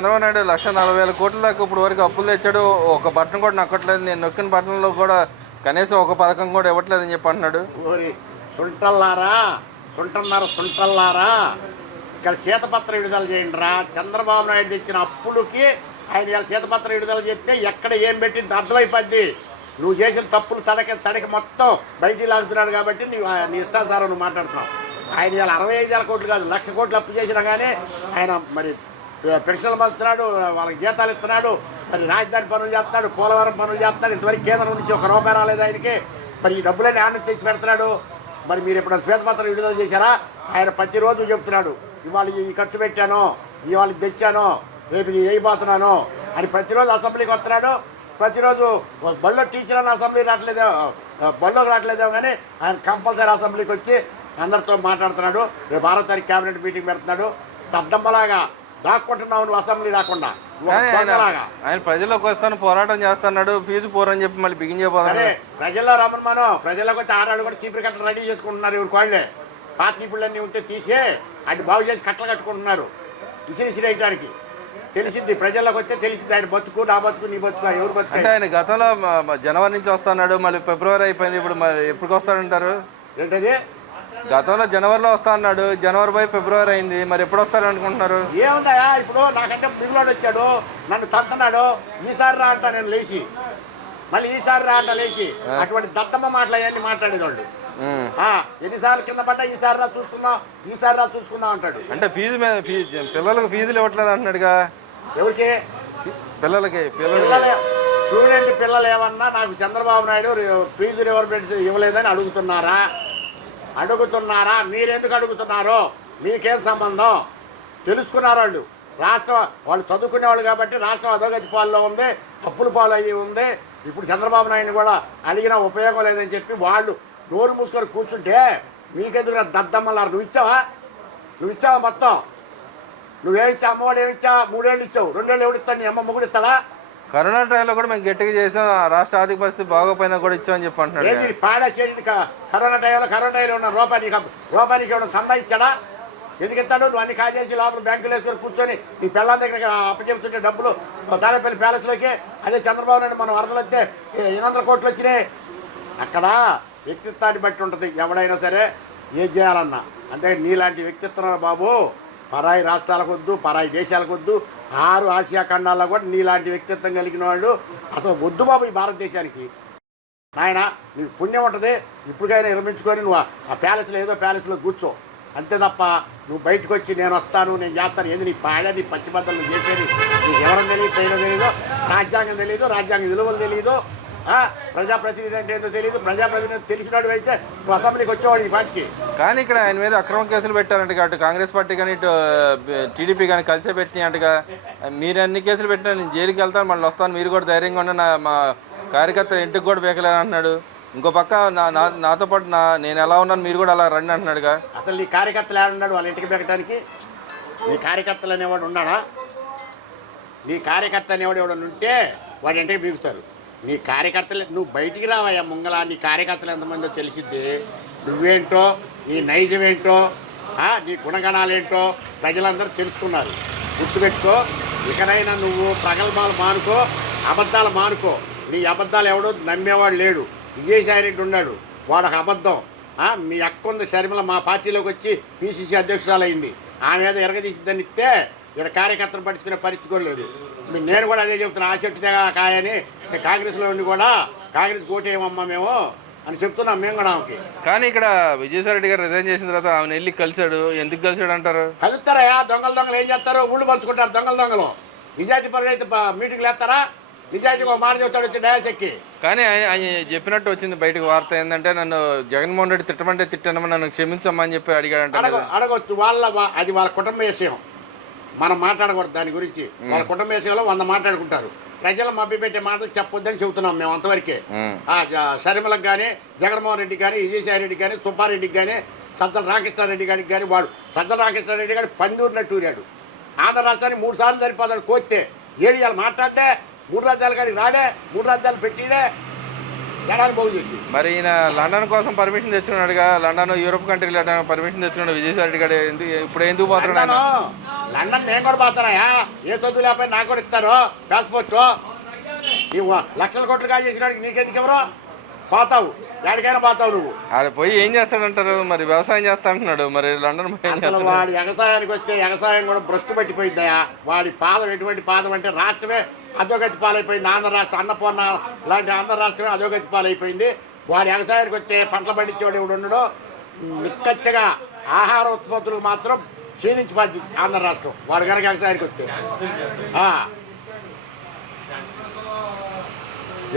చంద్రబాబు నాయుడు 1,40,000 కోట్ల దాకా ఇప్పుడు వరకు అప్పులు తెచ్చాడు. ఒక బటన్ కూడా నొక్కట్లేదు. నేను నొక్కిన బటన్లో కూడా కనీసం ఒక పథకం కూడా ఇవ్వట్లేదని చెప్పి అంటున్నాడు. ఓరి సుంటల్లారా, సుంటల్లారా, ఇక్కడ శ్వేతపత్రం విడుదల చేయండి రా. చంద్రబాబు నాయుడు తెచ్చిన అప్పులకి ఆయన ఇలా శ్వేతపత్రం విడుదల చేస్తే ఎక్కడ ఏం పెట్టింది అర్థమైపోద్ది. నువ్వు చేసిన తప్పులు తడక మొత్తం బయటికి లాగుతున్నాడు కాబట్టి నీ ఇష్టానుసారం నువ్వు మాట్లాడుతున్నావు. ఆయన ఇలా 65,000 కోట్లు కాదు 1,00,000 కోట్లు అప్పు చేసినా కానీ ఆయన మరి పెన్షన్లు పంచుతున్నాడు, వాళ్ళకి జీతాలు ఇస్తున్నాడు, మరి రాజధాని పనులు చేస్తున్నాడు, పోలవరం పనులు చేస్తున్నాడు. ఇంతవరకు కేంద్రం నుంచి ₹1 రాలేదు ఆయనకి. మరి ఈ డబ్బులన్నీ ఆనంద తెచ్చి పెడుతున్నాడు. మరి మీరు ఎప్పుడైనా శ్వేతపత్రం విడుదల చేశారా? ఆయన ప్రతిరోజు చెప్తున్నాడు, ఇవాళ ఈ ఖర్చు పెట్టాను, ఇవాళ తెచ్చాను, రేపు ఇది వేయబోతున్నాను అని ప్రతిరోజు అసెంబ్లీకి వస్తున్నాడు. ప్రతిరోజు బళ్ళో టీచర్ అని అసెంబ్లీ బళ్ళోకి రావట్లేదేమో కానీ ఆయన కంపల్సరీ అసెంబ్లీకి వచ్చి అందరితో మాట్లాడుతున్నాడు. రేపు 6వ తారీఖు క్యాబినెట్ మీటింగ్ పెడుతున్నాడు. దద్దమ్మలాగా దాక్కుంటున్నావు నువ్వు అసెంబ్లీ రాకుండా. ఆయన ప్రజల్లోకి వస్తాను, పోరాటం చేస్తున్నాడు, ఫీజు పోరని చెప్పి మళ్ళీ బిగించబోతున్నాడు. అదే ప్రజల్లో రమ్మని మనం ప్రజల్లోకి వచ్చి ఆడాళ్ళు కూడా చీపురు కట్టలు రెడీ చేసుకుంటున్నారు. ఎవరి కోళ్ళే పాత చీపుళ్ళన్నీ ఉంటే తీసే అటు బాగు చేసి కట్టలు కట్టుకుంటున్నారు విసిరేయడానికి. తెలిసింది ప్రజల్లోకి వస్తే తెలిసింది ఆయన బతుకు, నా బతుకు, నీ బతుకు, ఎవరు బతుకు. అంటే ఆయన గతంలో జనవరి నుంచి వస్తున్నాడు, మళ్ళీ ఫిబ్రవరి అయిపోయింది, ఇప్పుడు ఎప్పటికి వస్తాడంటారు? ఏంటది? గతంలో జనవరిలో వస్తా అన్నాడు, జనవరి పోయి ఫిబ్రవరి అయింది, మరి ఎప్పుడు వస్తాడు అనుకుంటున్నారు? ఏముందా ఇప్పుడు నాకంటే మిగులోడు వచ్చాడు, నన్ను తంటున్నాడు, ఈసారి రా అంటా నేను లేచి, మళ్ళీ ఈసారి రా అంట లేచి. అటువంటి దత్తమ్మ మాటలు అవన్నీ మాట్లాడేవాళ్ళు. ఎన్నిసార్లు కింద పడ్డా ఈసారి రా చూసుకుందాం అంటాడు. అంటే పిల్లలకు ఫీజులు ఇవ్వట్లేదు అంటున్నాడుగా. ఎవరికి? పిల్లలకి. స్టూడెంట్ పిల్లలు ఏమన్నా నాకు చంద్రబాబు నాయుడు ఫీజు రివర్మెంట్ ఇవ్వలేదని అడుగుతున్నారా? మీరెందుకు అడుగుతున్నారో మీకేం సంబంధం? తెలుసుకున్నారు వాళ్ళు. వాళ్ళు చదువుకునేవాళ్ళు కాబట్టి రాష్ట్రం అధోగతి పాల్లో ఉంది, అప్పుల పాలు అయ్యి ఉంది. ఇప్పుడు చంద్రబాబు నాయుడు కూడా అడిగినా ఉపయోగం లేదని చెప్పి వాళ్ళు నోరు మూసుకొని కూర్చుంటే మీకెందుకు దద్దమ్మలారు? నువ్వు ఇచ్చావా మొత్తం? నువ్వేమిచ్చావు? అమ్మవాడు ఏమిచ్చావు? 3 ఏళ్ళు ఇచ్చావు, 2 ఏళ్ళు ఎవడు ఇస్తాడు? నీ అమ్మ మొగుడు ఇస్తాడా? కరోనా టైంలో కూడా మేము గట్టిగా చేసాం, రాష్ట్ర ఆర్థిక పరిస్థితి బాగోపోయినా కూడా ఇచ్చామని చెప్పి అంటున్నాడు. ఏంటి పాడా చేసింది? కరోనా టైంలో ఉన్న రూపాయికి ఎవరు సందా ఇచ్చాడా? ఎందుకు ఇస్తాడు? నువ్వు అన్ని కాజేసి లోపల బ్యాంకులు వేసుకొని కూర్చొని నీ పిల్లల దగ్గర అప్పచెప్తుంటే డబ్బులు తాడేపల్లి ప్యాలెస్లోకి. అదే చంద్రబాబు నాయుడు మన వరదలు వస్తే 800 కోట్లు వచ్చినాయి. అక్కడ వ్యక్తిత్వాన్ని బట్టి ఉంటుంది ఎవడైనా సరే ఏం చేయాలన్నా. అంతే నీలాంటి వ్యక్తిత్వం బాబు పరాయి రాష్ట్రాలకు వద్దు, పరాయి దేశాలకు వద్దు, 6 ఆసియా ఖండాల్లో కూడా నీలాంటి వ్యక్తిత్వం కలిగిన వాళ్ళు అసలు వద్దు బాబు ఈ భారతదేశానికి. నాయన నీకు పుణ్యం ఉంటుంది, ఇప్పటికైనా నిర్మించుకొని నువ్వు ఆ ప్యాలెస్లో ఏదో ప్యాలెస్లో కూర్చో. అంతే తప్ప నువ్వు బయటకు వచ్చి నేను వస్తాను, నేను చేస్తాను ఏంది? నీ నీ పచ్చిబద్దలు చేసేది నీకు ఎవరం తెలియదు, చేయడం తెలియదు, రాజ్యాంగం తెలియదు, రాజ్యాంగ విలువలు తెలియదు, ప్రజాప్రతినిధి అంటే ఏంటో తెలియదు. ప్రజాప్రతినిధి తెలిసినాడు అయితే నువ్వు అసెంబ్లీకి వచ్చేవాడు ఈ పార్టీకి. కానీ ఇక్కడ ఆయన మీద అక్రమ కేసులు పెట్టారంట, అటు కాంగ్రెస్ పార్టీ కానీ ఇటు టీడీపీ కానీ కలిసే పెట్టినట్టుగా. మీరు అన్ని కేసులు పెట్టినా నేను జైలుకి వెళ్తాను, మళ్ళీ వస్తాను, మీరు కూడా ధైర్యంగా ఉన్న మా కార్యకర్త ఇంటికి కూడా బేకలేదు అంటున్నాడు. ఇంకో పక్క నాతో పాటు నేను ఎలా ఉన్నాను మీరు కూడా అలా రండి అంటున్నాడుగా. అసలు నీ కార్యకర్తలు ఏడున్నాడు వాళ్ళ ఇంటికి బెక్కడానికి? నీ కార్యకర్తలు అనేవాడు ఉన్నాడా? నీ కార్యకర్త అనేవాడు ఎవడన్నా ఉంటే వాడి ఇంటికి బీగుతారు. నీ కార్యకర్తలు నువ్వు బయటికి రావయ్యా ముంగల. నీ కార్యకర్తలు ఎంతమందో తెలిసిద్ది. నువ్వేంటో, నీ నైజం ఏంటో, నీ గుణగణాలేంటో ప్రజలందరూ తెలుసుకున్నారు. గుర్తుపెట్టుకో. ఇకనైనా నువ్వు ప్రగల్భాలు మానుకో, అబద్ధాలు మానుకో. నీ అబద్ధాలు ఎవడో నమ్మేవాడు లేడు. విజయసాయిరెడ్డి ఉన్నాడు, వాడు ఒక అబద్ధం. మీ అక్కంది షర్మిల మా పార్టీలోకి వచ్చి పిసిసి అధ్యక్షురాలైంది. ఆమె ఏదో ఎరగదీసిద్దని ఇస్తే ఇక్కడ కార్యకర్తలు పట్టించుకునే పరిస్థితి కూడా లేదు. నేను కూడా అదే చెప్తున్నా, ఆ చెట్టు దగ్గర కాయని. కాంగ్రెస్లో ఉండి కూడా కాంగ్రెస్ ఓటేయమమ్మా మేము అని చెప్తున్నాం మేము కూడా ఆమెకి. కానీ ఇక్కడ విజయసాయిరెడ్డి గారు రిజైన్ చేసిన తర్వాత ఆమెను వెళ్ళి కలిశాడు. ఎందుకు కలిశాడు అంటారు? కలుస్తారా? దొంగలు ఏం చేస్తారు? ఊళ్ళు పంచుకుంటారు దొంగలు. నిజాయితీ పరుడు అయితే మీటింగ్లు వేస్తారా? నిజాయితీగా ఒక మాట చెప్తాడు వచ్చి డయాస్ ఎక్కి. కానీ ఆయన చెప్పినట్టు వచ్చింది బయటకు వార్త ఏంటంటే, నన్ను జగన్మోహన్ రెడ్డి తిట్టమంటే తిట్టాను, నన్ను క్షమించమ్మని చెప్పి అడిగాడంట. అడగొచ్చు. అది వాళ్ళ కుటుంబ విషయం, మనం మాట్లాడకూడదు దాని గురించి. వాళ్ళ కుటుంబ విషయంలో 100 మాట్లాడుకుంటారు. ప్రజలు మభ్యపెట్టే మాటలు చెప్పొద్దని చెబుతున్నాం మేము అంతవరకే. షర్మిలకు కానీ, జగన్మోహన్ రెడ్డి కానీ, విజయసాయి రెడ్డి కానీ, సుబ్బారెడ్డికి కానీ, సజ్జల రామకృష్ణారెడ్డి గారికి కానీ, వాడు సజ్జల రామకృష్ణారెడ్డి గారు పందూరినట్టు ఊరాడు. ఆంధ్ర రాష్ట్రాన్ని 3 సార్లు సరిపోతాడు కోస్తే. 7 ఏళ్ళు మాట్లాడే 3 రాజ్యాల కాడికి రాడే, 3 రాజ్యాలు పెట్టిడే. జనాన్ని బాగు చేసి. మరి ఈయన లండన్ కోసం పర్మిషన్ తెచ్చుకున్నాడుగా, లండన్ యూరోప్ కంట్రీలు పర్మిషన్ తెచ్చుకున్నాడు విజయసాయి రెడ్డి గారు. ఇప్పుడు ఎందుకు పోతున్నాడు ఆయన? లండన్ నేను కూడా పోతానయా, ఏ చదువు లేకపోయి నాకు కూడా ఇస్తారు పాస్పోర్ట్. నువ్వు లక్షల కోట్లు చేసినాడికి నీకెందుకు ఎవరో పోతావు, ఎక్కడికైనా పోతావు నువ్వు. ఆడ పోయి ఏం చేస్తాడంటారు? మరి వ్యవసాయం చేస్తా అంటున్నాడు, మరి లండన్ పోయి ఏం అసలు చేస్తాడు? వాడి వ్యవసాయానికి వస్తే వ్యవసాయం కూడా భ్రష్టు పట్టిపోయిందయా. వాడి పాదం ఎటువంటి పాదం అంటే రాష్ట్రమే అధోగతి పాలైపోయింది. ఆంధ్ర రాష్ట్రం అన్నపూర్ణ లాంటి ఆంధ్ర రాష్ట్రమే అధోగతి పాలైపోయింది. వాడి వ్యవసాయానికి వస్తే పంటలు పండించేవాడు ఎవడు ఉండడు. నిక్కచ్చగా ఆహార ఉత్పత్తులకు మాత్రం క్షీణించిపోద్ది ఆంధ్ర రాష్ట్రం వాడు కనుక వ్యవసాయానికి వస్తే.